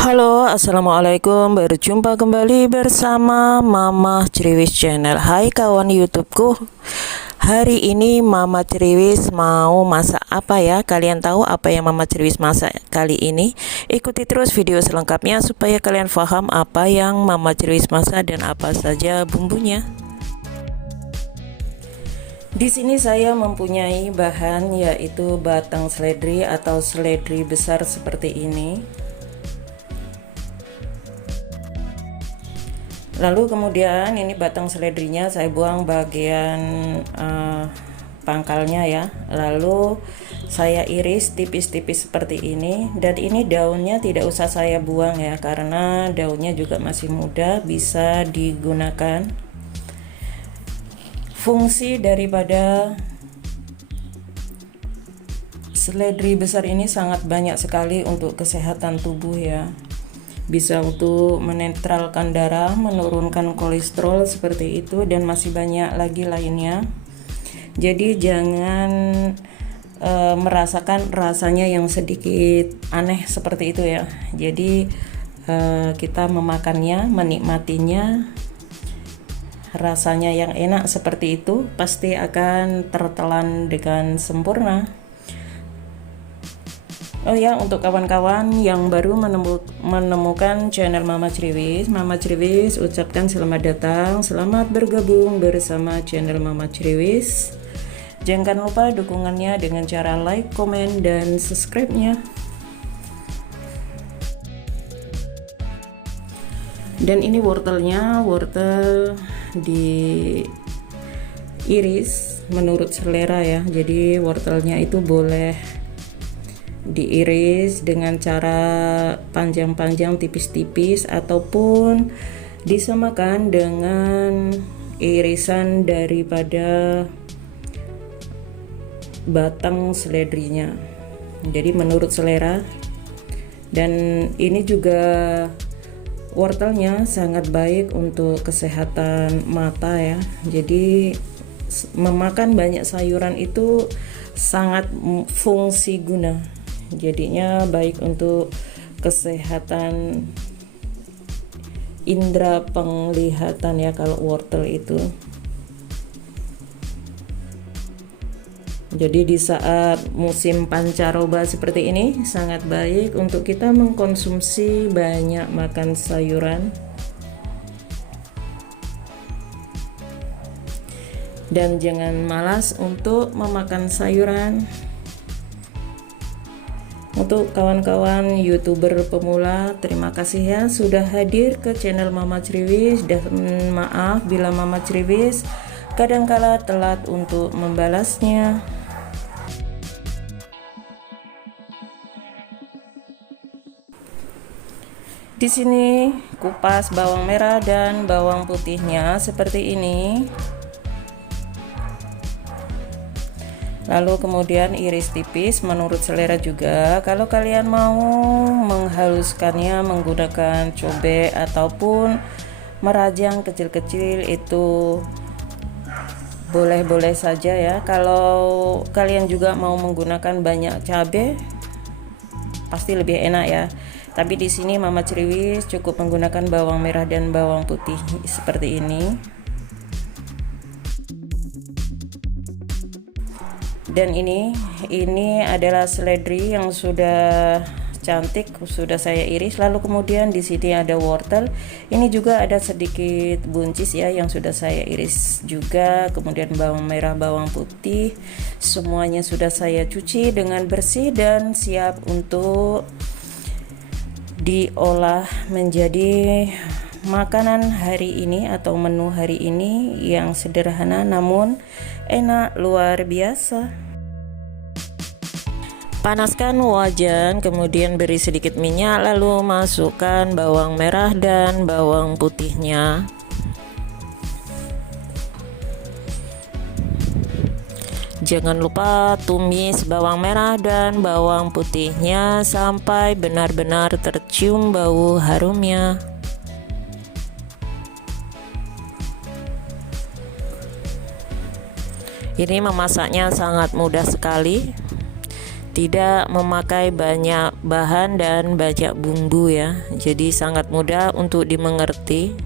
Halo, assalamualaikum. Berjumpa kembali bersama Mama Ceriwis Channel. Hai kawan YouTubeku. Hari ini Mama Ceriwis mau masak apa ya? Kalian tahu apa yang Mama Ceriwis masak kali ini? Ikuti terus video selengkapnya supaya kalian paham apa yang Mama Ceriwis masak dan apa saja bumbunya. Di sini saya mempunyai bahan yaitu batang seledri atau seledri besar seperti ini. Lalu kemudian ini batang seledrinya saya buang bagian pangkalnya ya. Lalu saya iris tipis-tipis seperti ini, dan ini daunnya tidak usah saya buang ya, karena daunnya juga masih muda, bisa digunakan. Fungsi daripada seledri besar ini sangat banyak sekali untuk kesehatan tubuh ya. Bisa untuk menetralkan darah, menurunkan kolesterol seperti itu, dan masih banyak lagi lainnya. Jadi jangan merasakan rasanya yang sedikit aneh seperti itu ya. Jadi kita memakannya, menikmatinya, rasanya yang enak seperti itu pasti akan tertelan dengan sempurna. Oh ya, untuk kawan-kawan yang baru menemukan channel Mama Ceriwis ucapkan selamat datang, selamat bergabung bersama channel Mama Ceriwis. Jangan lupa dukungannya dengan cara like, komen, dan subscribe-nya. Dan ini wortelnya, wortel diiris menurut selera ya. Jadi wortelnya itu boleh diiris dengan cara panjang-panjang, tipis-tipis, ataupun disamakan dengan irisan daripada batang seledrinya. Jadi menurut selera. Dan ini juga wortelnya sangat baik untuk kesehatan mata ya. Jadi memakan banyak sayuran itu sangat fungsi guna. Jadinya baik untuk kesehatan indera penglihatan ya kalau wortel itu. Jadi di saat musim pancaroba seperti ini sangat baik untuk kita mengkonsumsi banyak makan sayuran. Dan jangan malas untuk memakan sayuran. Untuk kawan-kawan YouTuber pemula, terima kasih ya sudah hadir ke channel Mama Ceriwis, dan maaf bila Mama Ceriwis kadangkala telat untuk membalasnya. Di sini kupas bawang merah dan bawang putihnya seperti ini. Lalu kemudian iris tipis menurut selera juga. Kalau kalian mau menghaluskannya menggunakan cobek ataupun merajang kecil-kecil itu boleh-boleh saja ya. Kalau kalian juga mau menggunakan banyak cabai pasti lebih enak ya. Tapi di sini Mama Ceriwis cukup menggunakan bawang merah dan bawang putih seperti ini. Dan ini adalah seledri yang sudah cantik, sudah saya iris. Lalu kemudian di sini ada wortel. Ini juga ada sedikit buncis ya yang sudah saya iris juga. Kemudian bawang merah, bawang putih, semuanya sudah saya cuci dengan bersih dan siap untuk diolah menjadi makanan hari ini atau menu hari ini yang sederhana namun enak luar biasa. Panaskan wajan, kemudian beri sedikit minyak, lalu masukkan bawang merah dan bawang putihnya. Jangan lupa tumis bawang merah dan bawang putihnya sampai benar-benar tercium bau harumnya. Ini memasaknya sangat mudah sekali. tidak memakai banyak bahan dan banyak bumbu ya, jadi sangat mudah untuk dimengerti.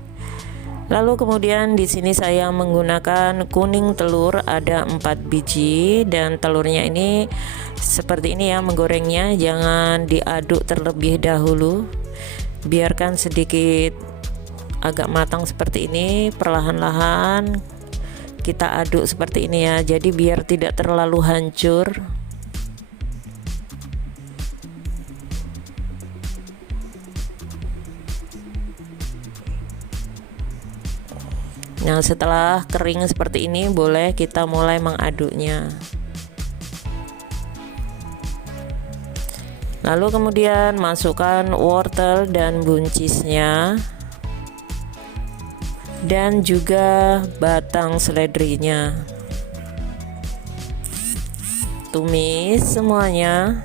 Lalu kemudian di sini saya menggunakan kuning telur ada 4 biji, dan telurnya ini seperti ini ya, menggorengnya jangan diaduk terlebih dahulu, biarkan sedikit agak matang seperti ini, perlahan-lahan kita aduk seperti ini ya, jadi biar tidak terlalu hancur. Nah, setelah kering seperti ini, boleh kita mulai mengaduknya. Lalu kemudian masukkan wortel dan buncisnya, dan juga batang seledrinya. Tumis semuanya.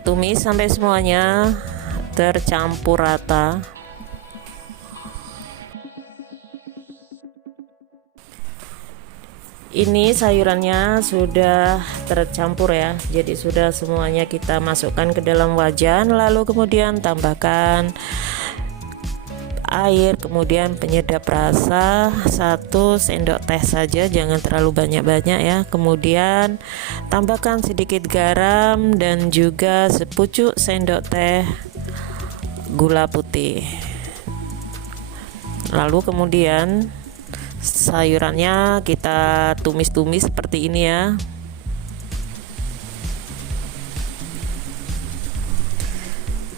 Tumis sampai semuanya tercampur rata. Ini sayurannya sudah tercampur ya, jadi sudah semuanya kita masukkan ke dalam wajan. Lalu kemudian tambahkan air, kemudian penyedap rasa 1 sendok teh saja, jangan terlalu banyak-banyak ya. Kemudian tambahkan sedikit garam dan juga sepucuk sendok teh gula putih. Lalu kemudian sayurannya kita tumis-tumis seperti ini ya.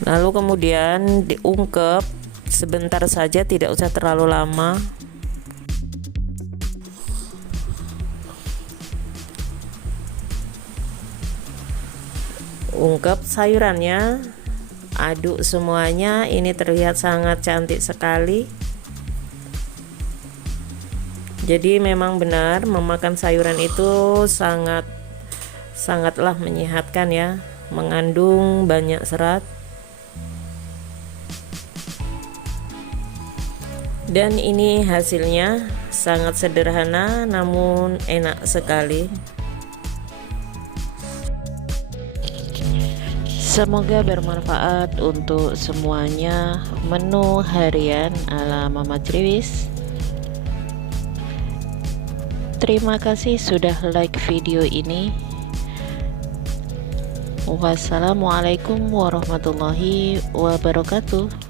Lalu kemudian diungkep sebentar saja, tidak usah terlalu lama. Ungkep sayurannya, aduk semuanya, ini terlihat sangat cantik sekali. Jadi memang benar memakan sayuran itu sangatlah menyehatkan ya, mengandung banyak serat. Dan ini hasilnya sangat sederhana namun enak sekali. Semoga bermanfaat untuk semuanya menu harian ala Mama Triwis. Terima kasih sudah like video ini. Wassalamualaikum warahmatullahi wabarakatuh.